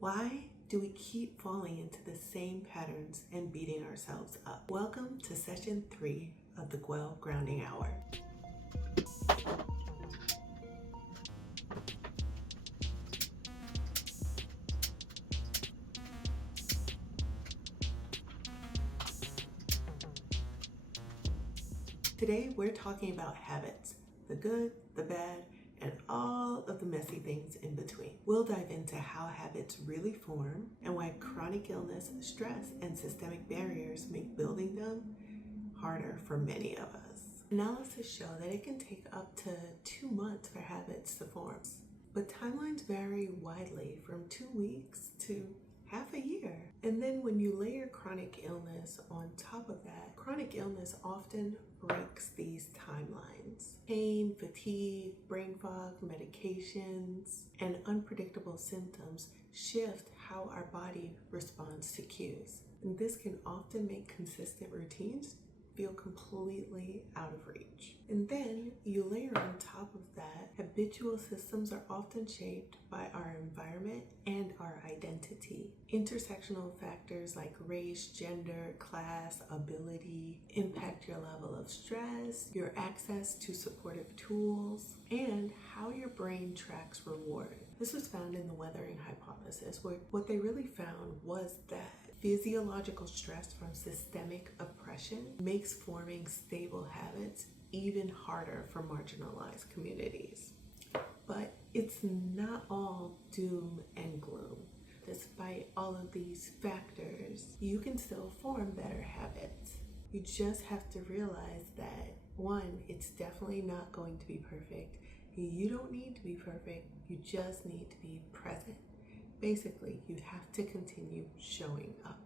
Why do we keep falling into the same patterns and beating ourselves up? Welcome to session 3 of the Gwell Grounding Hour. Today we're talking about habits, the good, the bad, and all of the messy things in between. We'll dive into how habits really form and why chronic illness, stress, and systemic barriers make building them harder for many of us. Analysis show that it can take up to 2 months for habits to form, but timelines vary widely from 2 weeks to half a year. And then when you layer chronic illness on top of that, chronic illness often breaks these timelines. Pain, fatigue, brain fog, medications, and unpredictable symptoms shift how our body responds to cues. And this can often make consistent routines feel completely out of reach. And then you layer on top of that, habitual systems are often shaped by our environment and our identity. Intersectional factors like race, gender, class, ability impact your level of stress, your access to supportive tools, and how your brain tracks reward. This was found in the weathering hypothesis, where what they really found was that physiological stress from systemic oppression makes forming stable habits even harder for marginalized communities. But it's not all doom and gloom. Despite all of these factors, you can still form better habits. You just have to realize that, one, it's definitely not going to be perfect. You don't need to be perfect, you just need to be present. Basically, you have to continue showing up.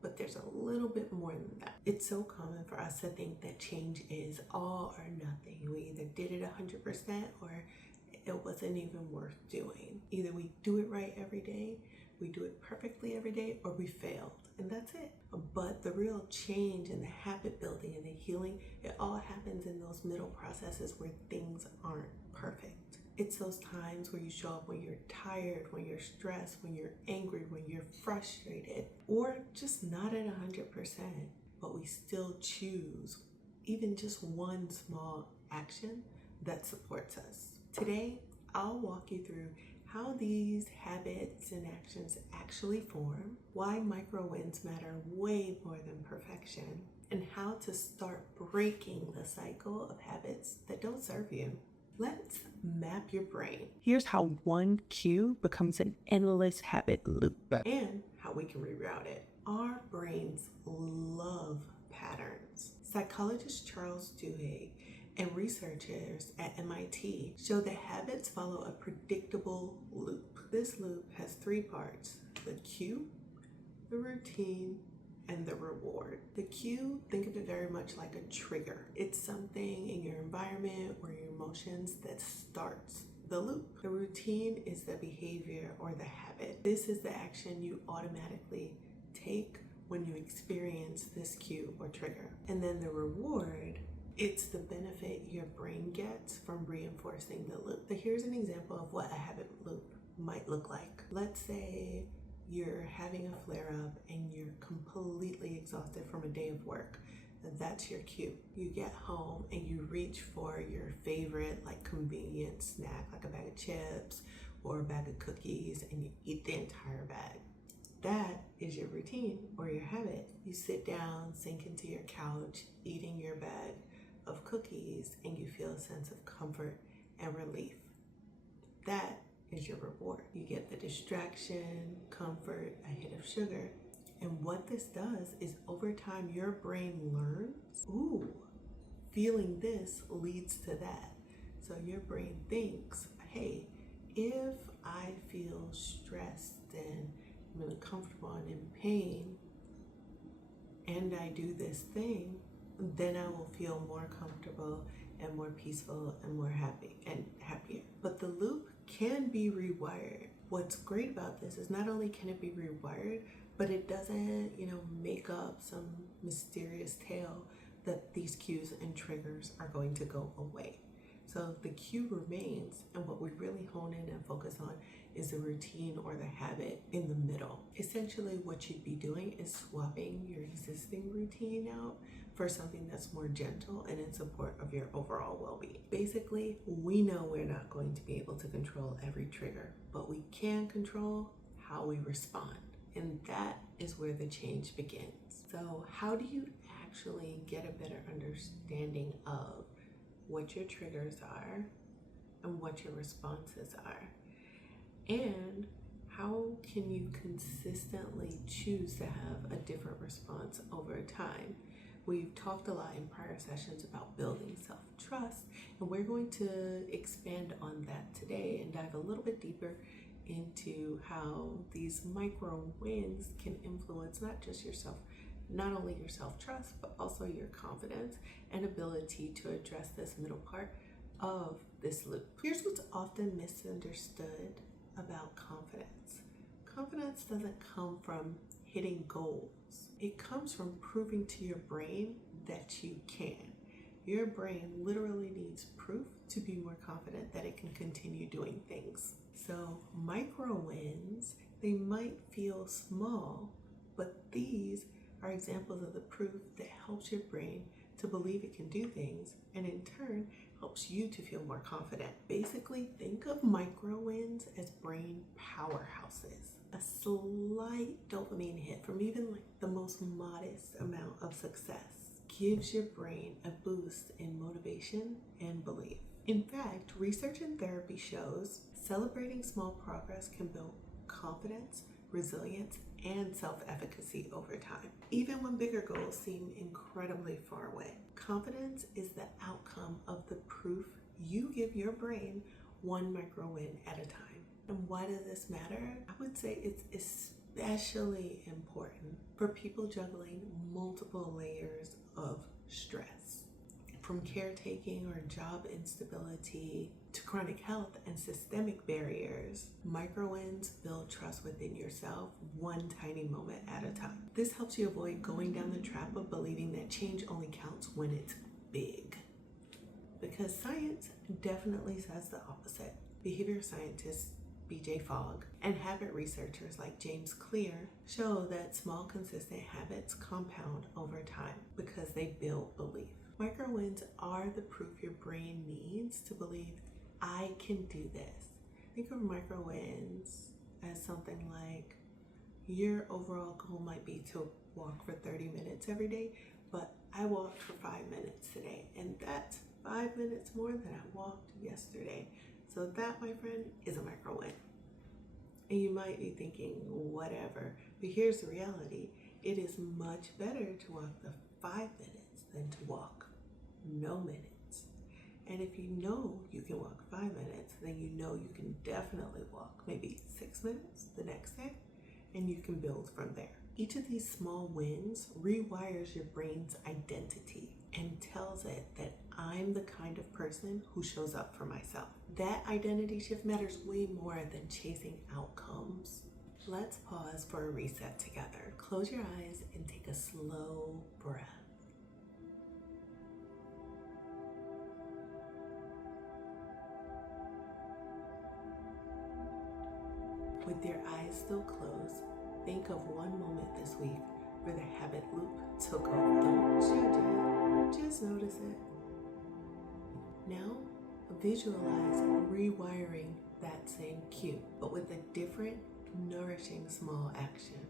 But there's a little bit more than that. It's so common for us to think that change is all or nothing. We either did it 100% or it wasn't even worth doing. Either we do it right every day, we do it perfectly every day, or we failed, and that's it. But the real change and the habit building and the healing, it all happens in those middle processes where things aren't perfect. It's those times where you show up when you're tired, when you're stressed, when you're angry, when you're frustrated, or just not at 100%, but we still choose even just one small action that supports us. Today, I'll walk you through how these habits and actions actually form, why micro wins matter way more than perfection, and how to start breaking the cycle of habits that don't serve you. Let's map your brain. Here's how one cue becomes an endless habit loop, and how we can reroute it. Our brains love patterns. Psychologist Charles Duhigg and researchers at MIT show that habits follow a predictable loop. This loop has 3 parts: the cue, the routine, and the reward. The cue, think of it very much like a trigger. It's something in your environment or your emotions that starts the loop. The routine is the behavior or the habit. This is the action you automatically take when you experience this cue or trigger. And then the reward, it's the benefit your brain gets from reinforcing the loop. So here's an example of what a habit loop might look like. Let's say you're having a flare-up and you're completely exhausted from a day of work. That's your cue. You get home and you reach for your favorite convenient snack, like a bag of chips or a bag of cookies, and you eat the entire bag. That is your routine or your habit. You sit down, sink into your couch, eating your bag of cookies, and you feel a sense of comfort and relief. That is your reward. You get the distraction, comfort, a hit of sugar. And what this does is over time, your brain learns, ooh, feeling this leads to that. So your brain thinks, hey, if I feel stressed and I'm uncomfortable and in pain, and I do this thing, then I will feel more comfortable and more peaceful and more happy and happier. But the loop can be rewired. What's great about this is not only can it be rewired, but it doesn't, make up some mysterious tale that these cues and triggers are going to go away. So the cue remains, and what we really hone in and focus on is the routine or the habit in the middle. Essentially, what you'd be doing is swapping your existing routine out for something that's more gentle and in support of your overall well-being. Basically, we know we're not going to be able to control every trigger, but we can control how we respond. And that is where the change begins. So how do you actually get a better understanding of what your triggers are and what your responses are? And how can you consistently choose to have a different response over time? We've talked a lot in prior sessions about building self-trust, and we're going to expand on that today and dive a little bit deeper into how these micro wins can influence not only your self-trust, but also your confidence and ability to address this middle part of this loop. Here's what's often misunderstood about confidence. Confidence doesn't come from hitting goals. It comes from proving to your brain that you can. Your brain literally needs proof to be more confident that it can continue doing things. So micro wins, they might feel small, but these are examples of the proof that helps your brain to believe it can do things, and in turn helps you to feel more confident. Basically, think of micro wins as brain powerhouses. A slight dopamine hit from even the most modest amount of success gives your brain a boost in motivation and belief. In fact, research in therapy shows celebrating small progress can build confidence, resilience, and self-efficacy over time, even when bigger goals seem incredibly far away. Confidence is the outcome of the proof you give your brain one micro win at a time. And why does this matter? I would say it's especially important for people juggling multiple layers of stress. From caretaking or job instability to chronic health and systemic barriers, micro wins build trust within yourself one tiny moment at a time. This helps you avoid going down the trap of believing that change only counts when it's big. Because science definitely says the opposite. Behavior scientists BJ Fogg and habit researchers like James Clear show that small consistent habits compound over time because they build belief. Micro wins are the proof your brain needs to believe, I can do this. Think of micro wins as something like your overall goal might be to walk for 30 minutes every day, but I walked for 5 minutes today, and that's 5 minutes more than I walked yesterday. So that, my friend, is a micro win. And you might be thinking, whatever, but here's the reality. It is much better to walk the 5 minutes than to walk no minutes. And if you know you can walk 5 minutes, then you know you can definitely walk maybe 6 minutes the next day, and you can build from there. Each of these small wins rewires your brain's identity and tells it that I'm the kind of person who shows up for myself. That identity shift matters way more than chasing outcomes. Let's pause for a reset together. Close your eyes and take a slow breath. With your eyes still closed, think of one moment this week where the habit loop took off. Don't judge it, just notice it. Now, visualize rewiring that same cue, but with a different, nourishing small action.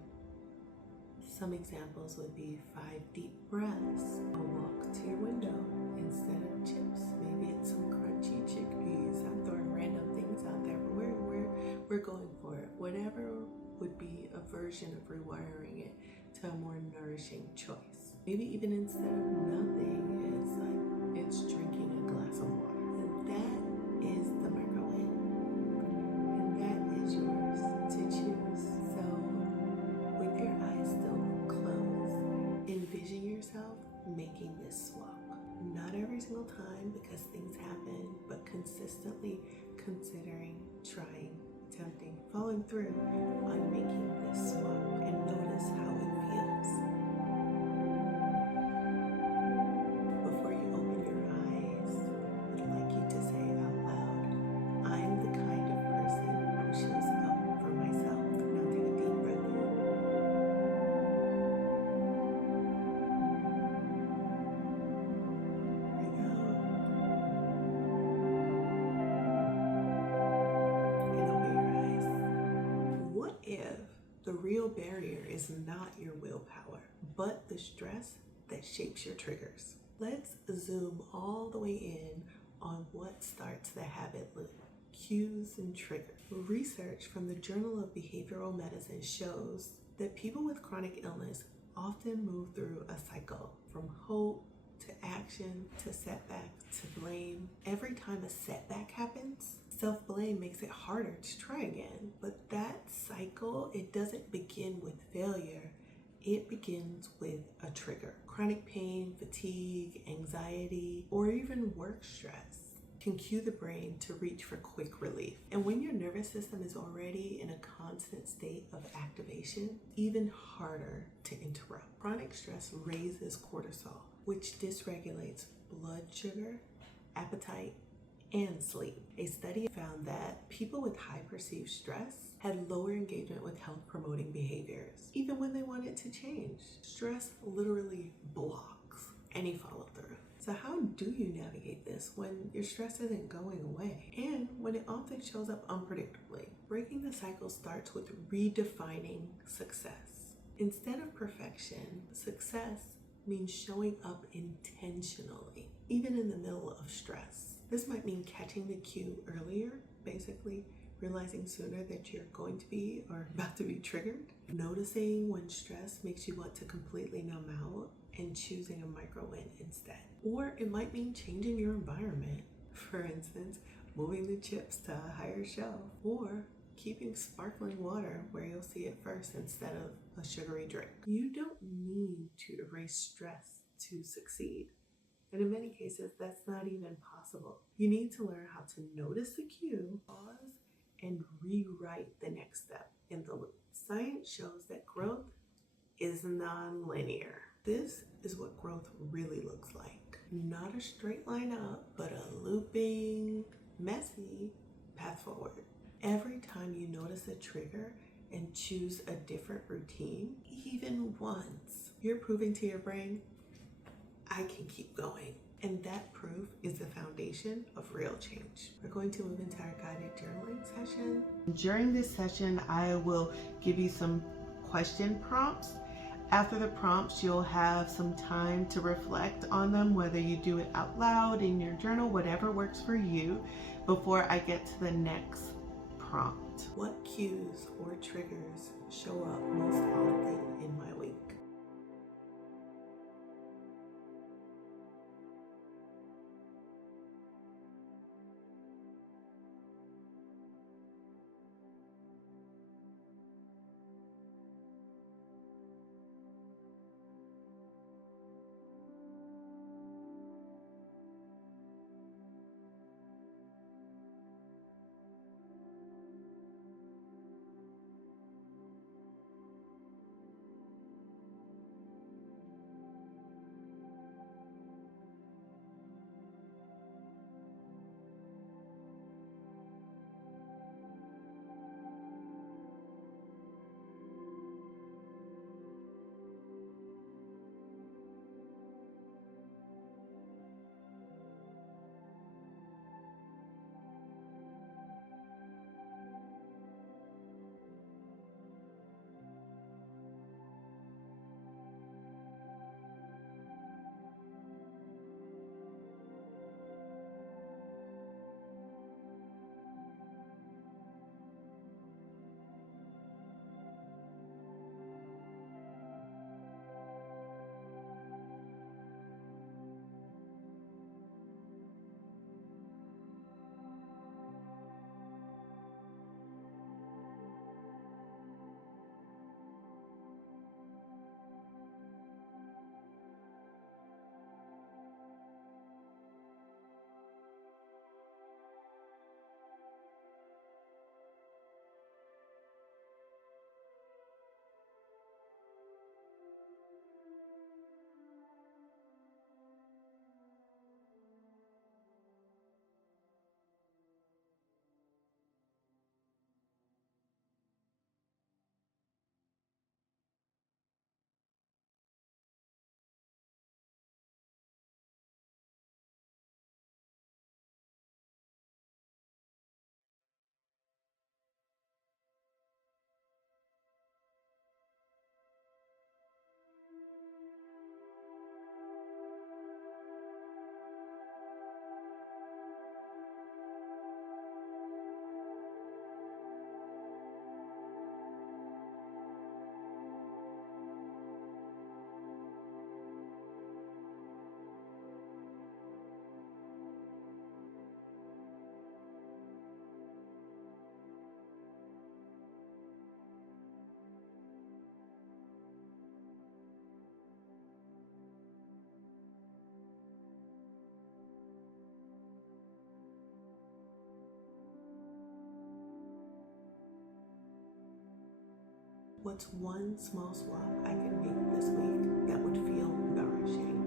Some examples would be 5 deep breaths, a walk to your window instead of chips. Maybe it's some crunchy chickpeas. I'm throwing random things out there, but we're going for it. Whatever would be a version of rewiring it to a more nourishing choice. Maybe even instead of nothing, it's drinking a glass of water. And that is the micro win. And that is yours to choose. So with your eyes still closed, envision yourself making this swap. Not every single time because things happen, but consistently considering, trying, attempting, following through on making this swap, and notice how it feels. Before you open your eyes, I'd like you to say The real barrier is not your willpower, but the stress that shapes your triggers. Let's zoom all the way in on what starts the habit loop. Cues and triggers. Research from the Journal of Behavioral Medicine shows that people with chronic illness often move through a cycle from hope to action to setback to blame. Every time a setback happens, self-blame makes it harder to try again. But that cycle, it doesn't begin with failure. It begins with a trigger. Chronic pain, fatigue, anxiety, or even work stress can cue the brain to reach for quick relief. And when your nervous system is already in a constant state of activation, even harder to interrupt. Chronic stress raises cortisol, which dysregulates blood sugar, appetite, and sleep. A study found that people with high perceived stress had lower engagement with health promoting behaviors, even when they wanted to change. Stress literally blocks any follow through. So how do you navigate this when your stress isn't going away and when it often shows up unpredictably? Breaking the cycle starts with redefining success. Instead of perfection, success means showing up intentionally, even in the middle of stress. This might mean catching the cue earlier, basically realizing sooner that you're going to be or about to be triggered, noticing when stress makes you want to completely numb out, and choosing a micro win instead. Or it might mean changing your environment. For instance, moving the chips to a higher shelf, or keeping sparkling water where you'll see it first instead of a sugary drink. You don't need to erase stress to succeed. And in many cases, that's not even possible. You need to learn how to notice the cue, pause, and rewrite the next step in the loop. Science shows that growth is non-linear. This is what growth really looks like. Not a straight line up, but a looping, messy path forward. Every time you notice a trigger and choose a different routine, even once, you're proving to your brain, I can keep going. And that proof is the foundation of real change. We're going to move into our guided journaling session. During this session, I will give you some question prompts. After the prompts, you'll have some time to reflect on them, whether you do it out loud in your journal, whatever works for you, before I get to the next prompt. What cues or triggers show up most often in my week? What's one small swap I can make this week that would feel nourishing?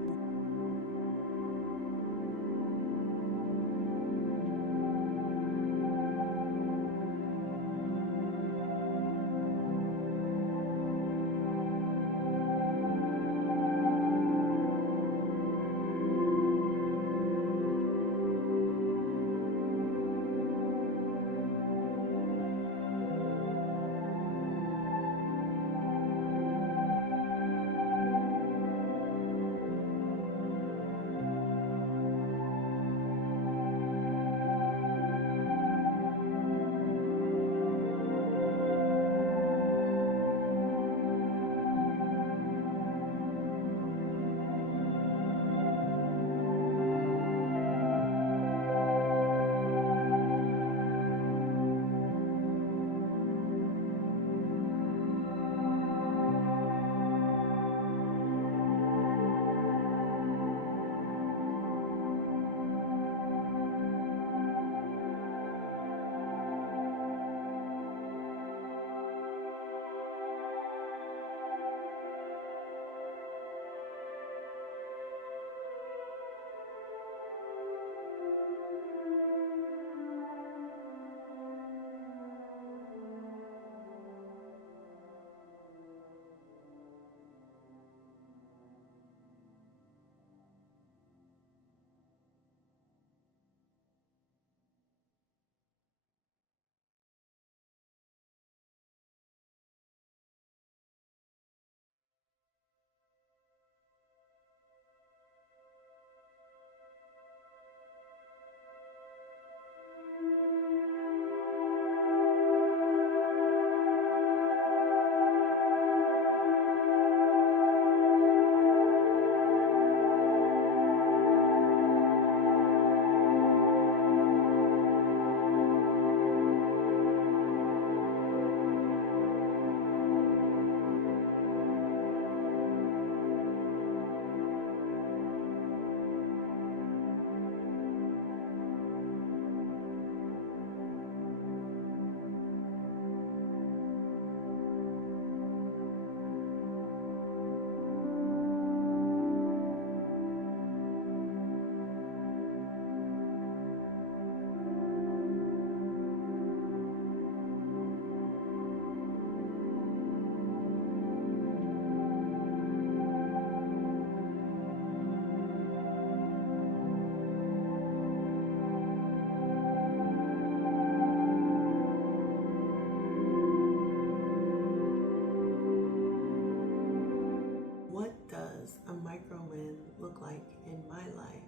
What does a micro win look like in my life?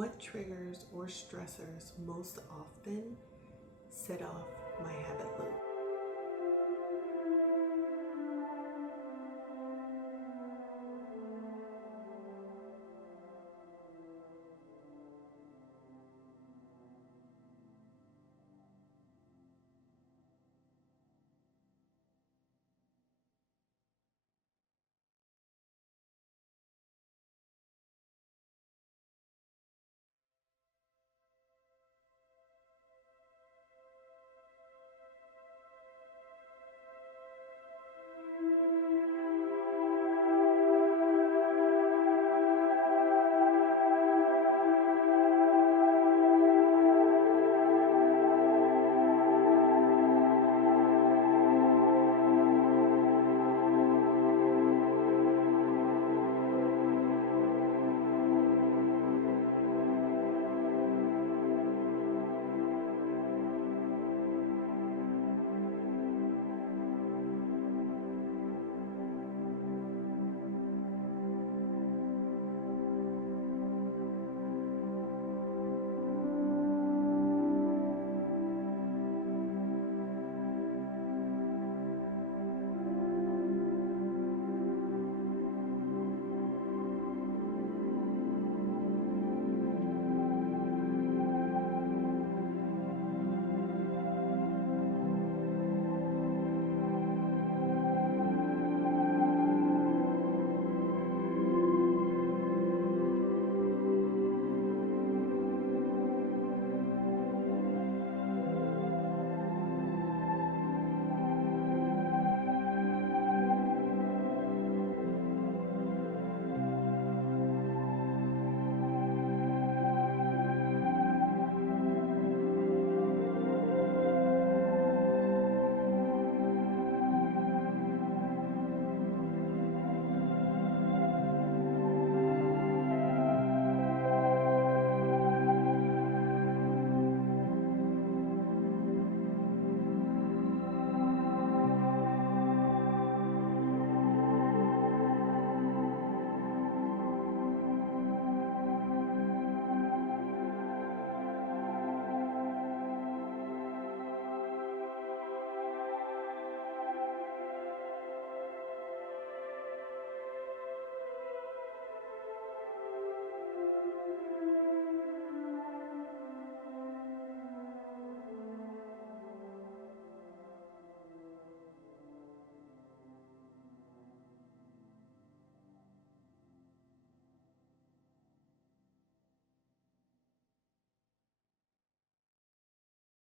What triggers or stressors most often set off my habit loop?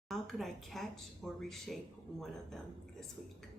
How could I catch or reshape one of them this week?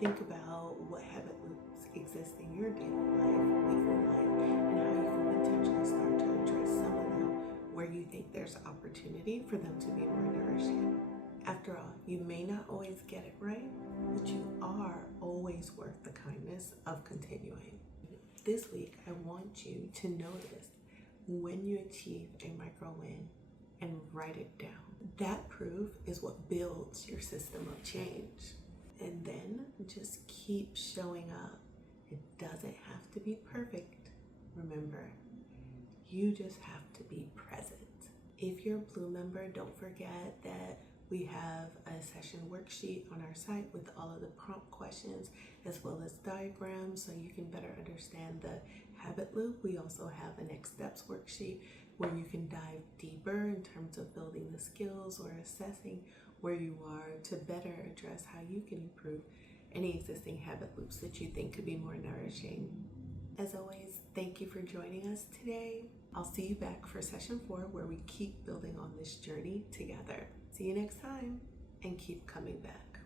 Think about what habit loops exist in your daily life, weekly life, and how you can potentially start to address some of them where you think there's opportunity for them to be more nourishing. After all, you may not always get it right, but you are always worth the kindness of continuing. This week, I want you to notice when you achieve a micro win and write it down. That proof is what builds your system of change. And then just keep showing up. It doesn't have to be perfect. Remember, you just have to be present. If you're a Blue member, don't forget that we have a session worksheet on our site with all of the prompt questions as well as diagrams so you can better understand the habit loop. We also have a next steps worksheet where you can dive deeper in terms of building the skills or assessing where you are to better address how you can improve any existing habit loops that you think could be more nourishing. As always, thank you for joining us today. I'll see you back for session 4 where we keep building on this journey together. See you next time and keep coming back.